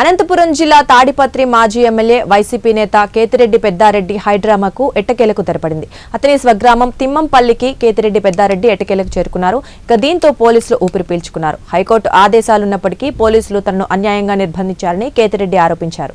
అనంతపురం జిల్లా తాడిపత్రి మాజీ MLA YCP నేత కేతిరెడ్డి పెద్దారెడ్డి హైడ్రామాకు ఎట్టకేలకు తెరపడింది. అతని స్వగ్రామం తిమ్మంపల్లికి కేతిరెడ్డి పెద్దారెడ్డి ఎట్టకేలకు చేరుకున్నారు. ఇక దీంతో పోలీసులు ఊపిరి పీల్చుకున్నారు. హైకోర్టు ఆదేశాలున్నప్పటికీ పోలీసులు తనను అన్యాయంగా నిర్బంధించారని కేతిరెడ్డి ఆరోపించారు.